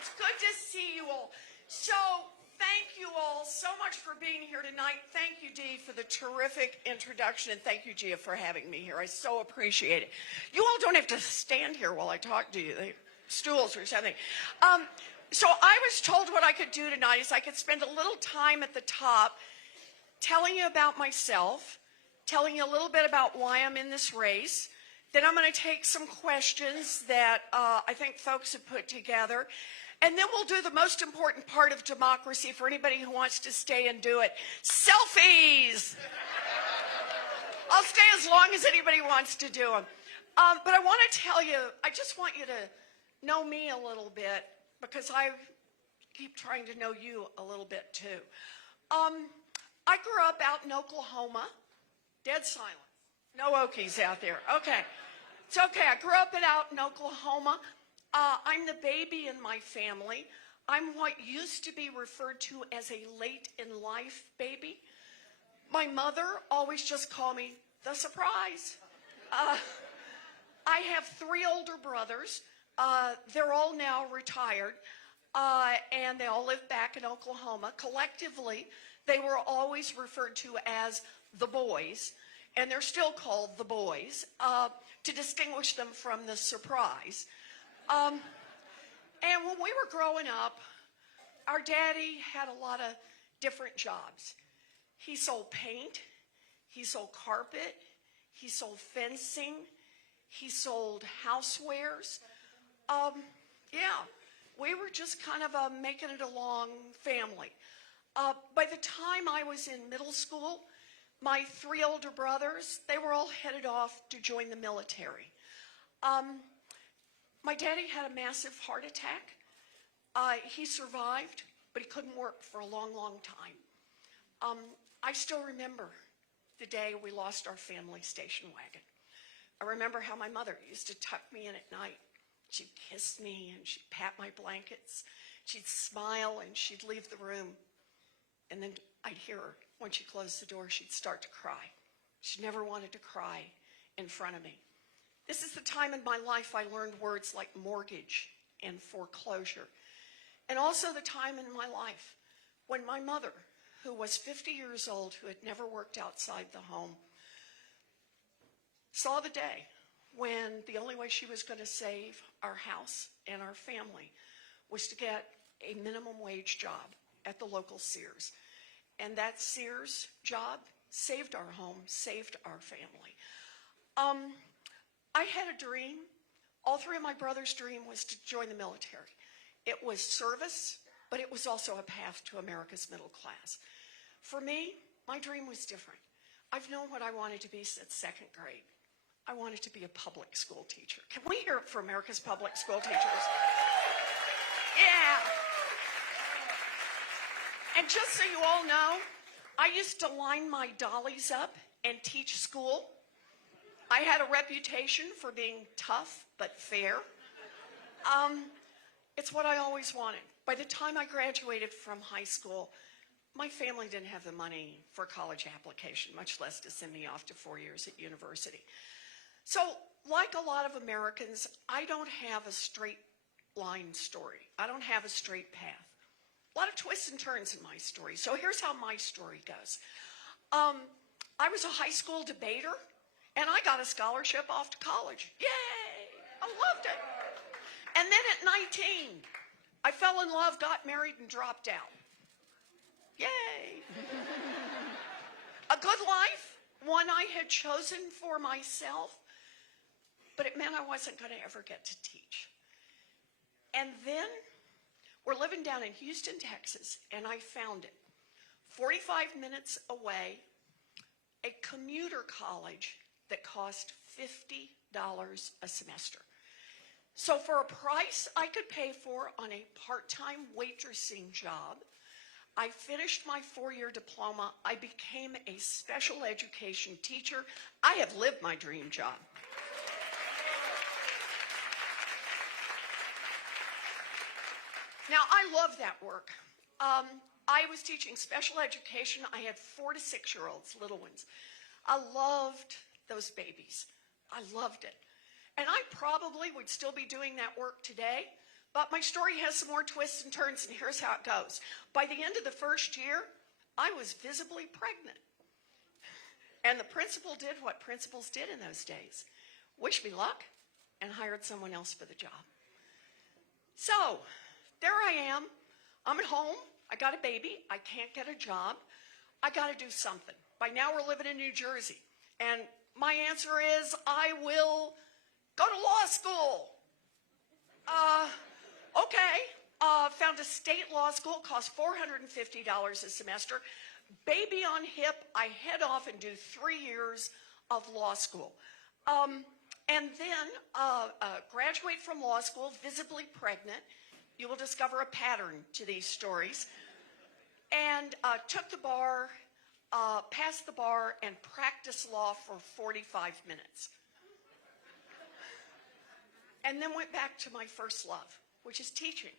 It's good to see you all. So, thank you all so much for being here tonight. Thank you, Dee, for the terrific introduction, and thank you, Gia, for having me here. I so appreciate it. You all don't have to stand here while I talk to you. Stools or something. So I was told what I could do tonight is I could spend a little time at the top telling you about myself, telling you a little bit about why I'm in this race. Then I'm going to take some questions that I think folks have put together. And then we'll do the most important part of democracy for anybody who wants to stay and do it. Selfies! I'll stay as long as anybody wants to do them. But I want to tell you, I just want you to know me a little bit because I keep trying to know you a little bit too. I grew up out in Oklahoma. Dead silence. No Okies out there. Okay. It's okay. I grew up out in Oklahoma. I'm the baby in my family. I'm what used to be referred to as a late in life baby. My mother always just called me the surprise. I have 3 older brothers. They're all now retired, and they all live back in Oklahoma. Collectively, they were always referred to as the boys, and they're still called the boys, to distinguish them from the surprise. And when we were growing up, our daddy had a lot of different jobs. He sold paint, he sold carpet, he sold fencing, he sold housewares. Yeah, we were just kind of a making it along family. By the time I was in middle school, my 3 older brothers, they were all headed off to join the military. My daddy had a massive heart attack. He survived, but he couldn't work for a long, long time. I still remember the day we lost our family station wagon. I remember how my mother used to tuck me in at night. She'd kiss me and she'd pat my blankets. She'd smile and she'd leave the room. And then I'd hear her. When she closed the door, she'd start to cry. She never wanted to cry in front of me. This is the time in my life I learned words like mortgage and foreclosure. And also the time in my life when my mother, who was 50 years old, who had never worked outside the home, saw the day when the only way she was going to save our house and our family was to get a minimum wage job at the local Sears. And that Sears job saved our home, saved our family. I had a dream. All 3 of my brothers' dream was to join the military. It was service, but it was also a path to America's middle class. For me, my dream was different. I've known what I wanted to be since 2nd grade. I wanted to be a public school teacher. Can we hear it for America's public school teachers? Yeah. And just so you all know, I used to line my dollies up and teach school. I had a reputation for being tough but fair. It's what I always wanted. By the time I graduated from high school, my family didn't have the money for a college application, much less to send me off to 4 years at university. So, like a lot of Americans, I don't have a straight line story. I don't have a straight path. A lot of twists and turns in my story. So here's how my story goes. I was a high school debater, and I got a scholarship off to college. Yay! I loved it. And then at 19, I fell in love, got married, and dropped out. Yay! A good life, one I had chosen for myself, but it meant I wasn't going to ever get to teach. And then we're living down in Houston, Texas, and I found it. 45 minutes away, a commuter college that cost $50 a semester. So for a price I could pay for on a part-time waitressing job, I finished my 4-year diploma. I became a special education teacher. I have lived my dream job. Now, I love that work. I was teaching special education. I had 4 to 6-year-olds, little ones. I loved those babies. I loved it. And I probably would still be doing that work today, But my story has some more twists and turns, and here's how it goes. By the end of the first year, I was visibly pregnant. And the principal did what principals did in those days. Wished me luck and hired someone else for the job. So, there I am. I'm at home. I got a baby. I can't get a job. I got to do something. By now, we're living in New Jersey. And my answer is, I will go to law school. Okay. Found a state law school, cost $450 a semester. Baby on hip, I head off and do 3 years of law school. And then graduate from law school, visibly pregnant. You will discover a pattern to these stories. And took the bar, passed the bar, and practiced law for 45 minutes. And then went back to my first love, which is teaching.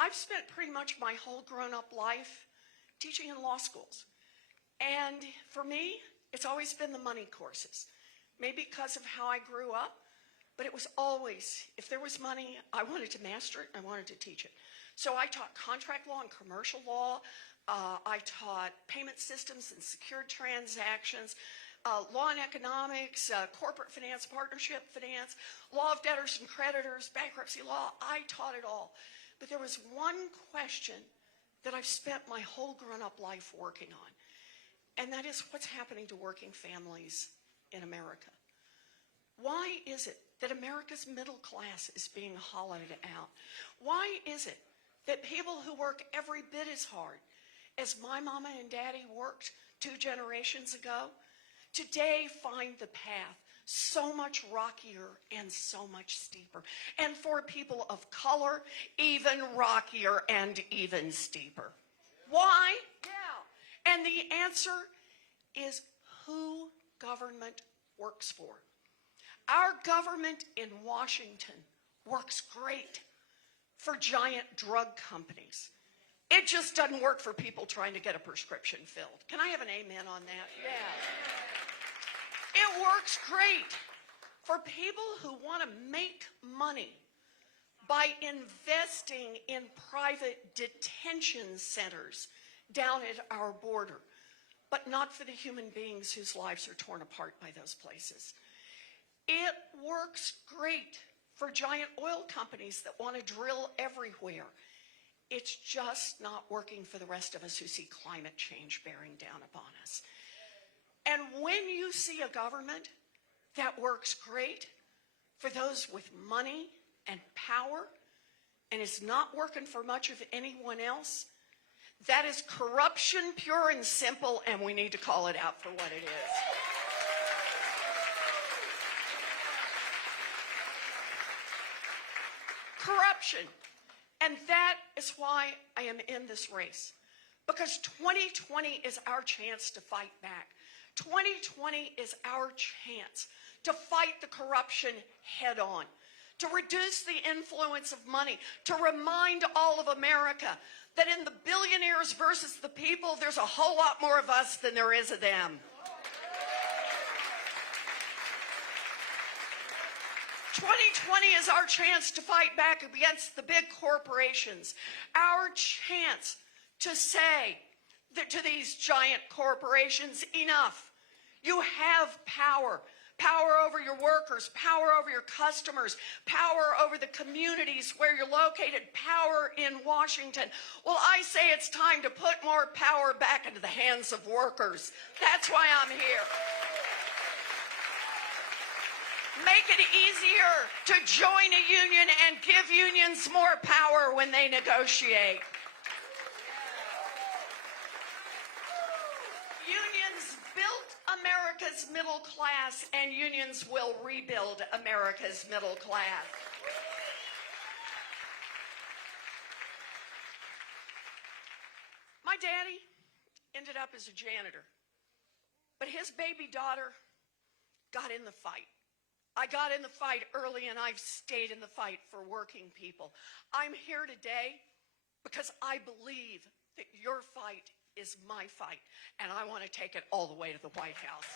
I've spent pretty much my whole grown-up life teaching in law schools. And for me, it's always been the money courses. Maybe because of how I grew up, but it was always, if there was money, I wanted to master it, I wanted to teach it. So I taught contract law and commercial law. I taught payment systems and secured transactions, law and economics, corporate finance, partnership finance, law of debtors and creditors, bankruptcy law. I taught it all. But there was one question that I've spent my whole grown-up life working on, and that is what's happening to working families in America. Why is it that America's middle class is being hollowed out? Why is it that people who work every bit as hard as my mama and daddy worked 2 generations ago, today find the path so much rockier and so much steeper? And for people of color, even rockier and even steeper. Why? Yeah. And the answer is who government works for. Our government in Washington works great for giant drug companies. It just doesn't work for people trying to get a prescription filled. Can I have an amen on that? Yeah. It works great for people who want to make money by investing in private detention centers down at our border, but not for the human beings whose lives are torn apart by those places. It works great for giant oil companies that want to drill everywhere. It's just not working for the rest of us who see climate change bearing down upon us. And when you see a government that works great for those with money and power and is not working for much of anyone else, that is corruption pure and simple, and we need to call it out for what it is. Corruption. And that is why I am in this race. Because 2020 is our chance to fight back. 2020 is our chance to fight the corruption head on, to reduce the influence of money, to remind all of America that in the billionaires versus the people, there's a whole lot more of us than there is of them. 2020 is our chance to fight back against the big corporations. Our chance to say that to these giant corporations, enough. You have power. Power over your workers, power over your customers, power over the communities where you're located, power in Washington. Well, I say it's time to put more power back into the hands of workers. That's why I'm here. Make it easier to join a union and give unions more power when they negotiate. Unions built America's middle class, and unions will rebuild America's middle class. My daddy ended up as a janitor, but his baby daughter got in the fight. I got in the fight early, and I've stayed in the fight for working people. I'm here today because I believe that your fight is my fight, and I want to take it all the way to the White House.